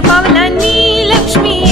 పావన నీ లక్ష్మీ